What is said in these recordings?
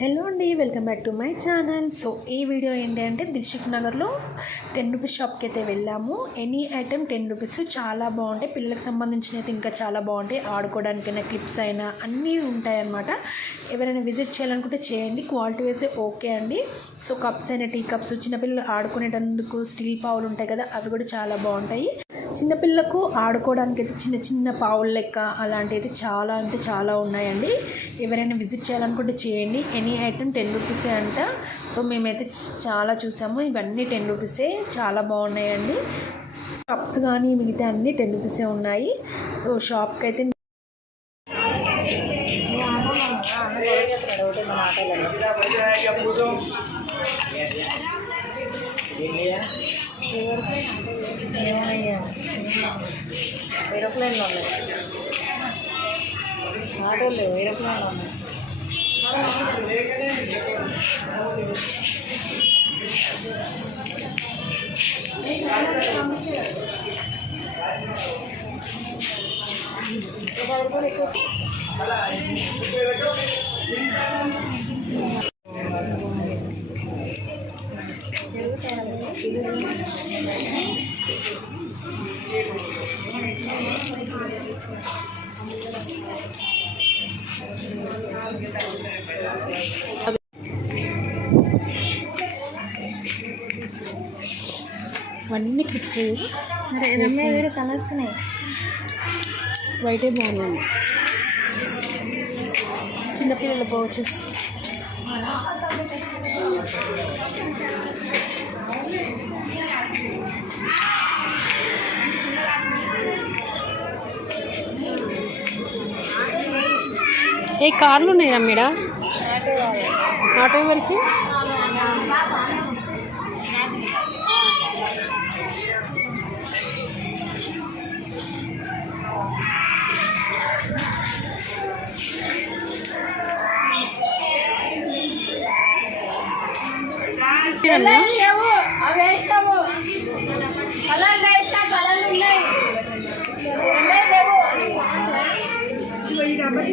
Hello అండి, welcome back to my channel. So ఈ video ఏంటి అంటే దిల్సుఖ్ నగర్లో 10 రూపీస్ షాప్కి అయితే వెళ్ళాము. ఎనీ ఐటెం 10 రూపీస్, చాలా బాగుంటాయి. పిల్లలకు సంబంధించిన అయితే ఇంకా చాలా బాగుంటాయి. ఆడుకోవడానికైనా క్లిప్స్ అయినా అన్నీ ఉంటాయి అన్నమాట. ఎవరైనా విజిట్ చేయాలనుకుంటే చేయండి. క్వాలిటీ వేసే ఓకే అండి. సో కప్స్ అయినా, టీ కప్స్, చిన్నపిల్లలు ఆడుకునేటందుకు స్టీల్ పావులు ఉంటాయి కదా, అవి కూడా చాలా బాగుంటాయి. చిన్నపిల్లకు ఆడుకోవడానికి అయితే చిన్న చిన్న పావుల లెక్క అలాంటివి అయితే చాలా అంటే చాలా ఉన్నాయండి. ఎవరైనా విజిట్ చేయాలనుకుంటే చేయండి. ఎనీ ఐటెం 10 రూపీసే అంట. సో మేమైతే చాలా చూసాము. ఇవన్నీ 10 రూపీసే, చాలా బాగున్నాయండి. కప్స్ కానీ మిగతా అన్నీ 10 రూపీసే ఉన్నాయి. సో షాప్కి అయితే ఏరోప్లేన్లో ఉన్నాయి, ఆటోలు ఏరోప్లేన్లో ఉన్నాయి. అన్ని క్లిప్స్ వేరే కలర్స్ ఉన్నాయి. వైటే బాగుంది. చిన్నపిల్లల పౌచెస్ ఏ కార్లు ఉన్నాయి రమ్మేడా? ఆటో ఎవరికి?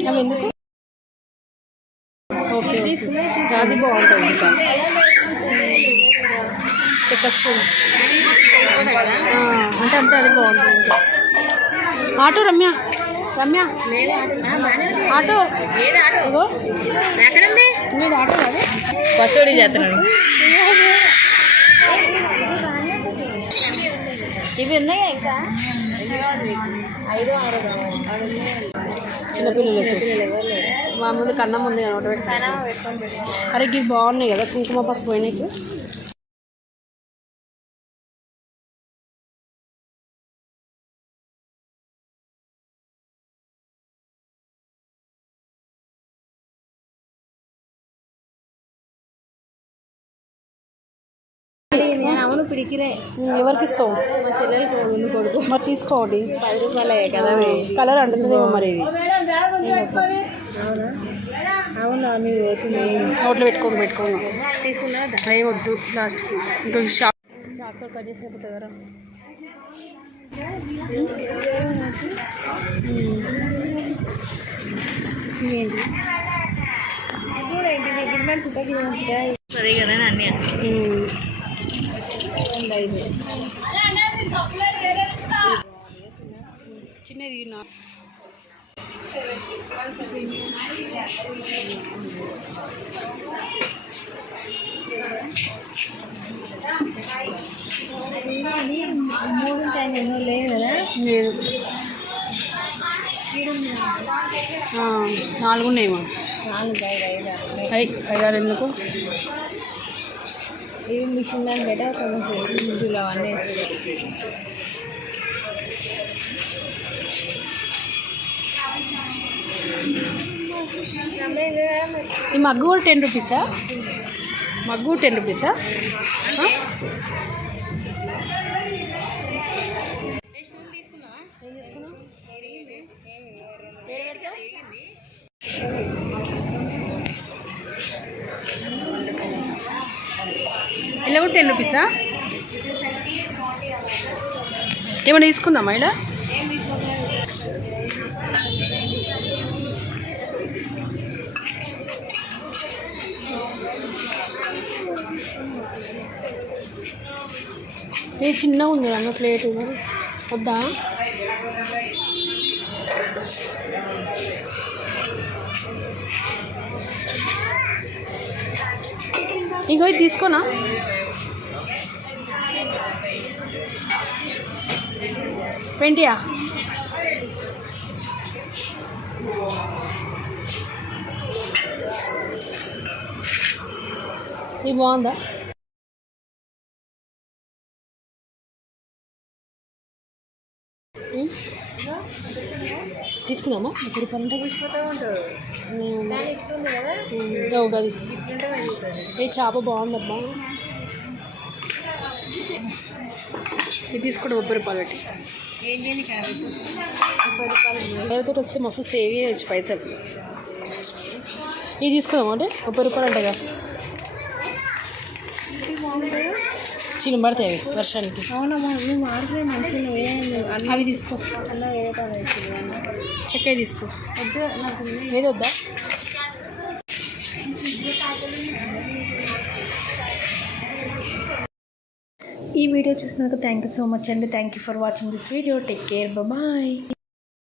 అవి ఎందుకు? ఓకే, అది బాగుంటుంది. ఇంకా చెక్క స్పూన్స్ అంటే అంతే, అది బాగుంటుంది. ఆటో రమ్య ఆటో మీరు ఆటో కాదు, పచ్చడి చేస్తున్నాను. ఇవి ఉన్నాయా ఇంకా? 5, 6 కావాలి. చిన్నపిల్లలకి మా ముందు కన్నం ఉంది కదా, అరే ఇది బాగున్నాయి కదా, కుంకుమ పసుపు పోయినాయి. అవును, పిడికిరే. ఎవరికి ఇస్తావు? మా చెల్లెలు కొడుకు. మరి తీసుకోండి, 10 రూపాయలే కదా. కలర్ అంటుందేమో మరి. ఇది అవునా? అవునా, మీరు నోట్లో పెట్టుకోను తీసుకున్నా అవి వద్దు. లాస్ట్కి ఇంకో చాక్తో కట్ చేసి అయిపోతుంది కదా. ఇవేంటి చూడండి, దగ్గర చుట్టకి అదే కదా అన్నీ. చిన్నది లేదు కదా. లేదు, 4 ఉన్నాయేమో. 5 ఎందుకు? ఇది మిషన్ దాని బెటర్ కొంచెం అవన్నీ. ఈ మగ్గు కూడా 10 రూపీసా? మగ్గు 10 రూపీసా? ఇలా కూడా 10 రూపీసా? ఏమైనా తీసుకుందామా ఇలా? ఏ చిన్నగా ఉంది అన్న ప్లేట్ వద్దా? ఇంకో ఇది తీసుకోనా? ట్వంటీయా? ఇది బాగుందా? తీసుకుందామా? ఇప్పుడు పన్నెండు పుష్పతో ఉంటుంది కదా గది ఏ చేప బాగుందబ్బా. ఇది తీసుకోండి 30 రూపాయలు పెట్టి. ఏం చేయండి 30 రూపాయలు ఎవరితో వస్తే మస్తు సేవ్ చేయొచ్చు పైసలు. ఇది తీసుకుందాం అంటే 30 రూపాయలు అంటగా. చిన్న పడతాయి అవి వర్షానికి. అవునమ్మా నువ్వు మార్కులే మంచిగా అవి తీసుకో. అలా వేరే చెక్కవి తీసుకో. వద్దు నాకు ఏది వద్దా? ఈ వీడియో చూసినాక థ్యాంక్ యూ సో మచ్ అండి. Thank you for watching this video. Take care. Bye.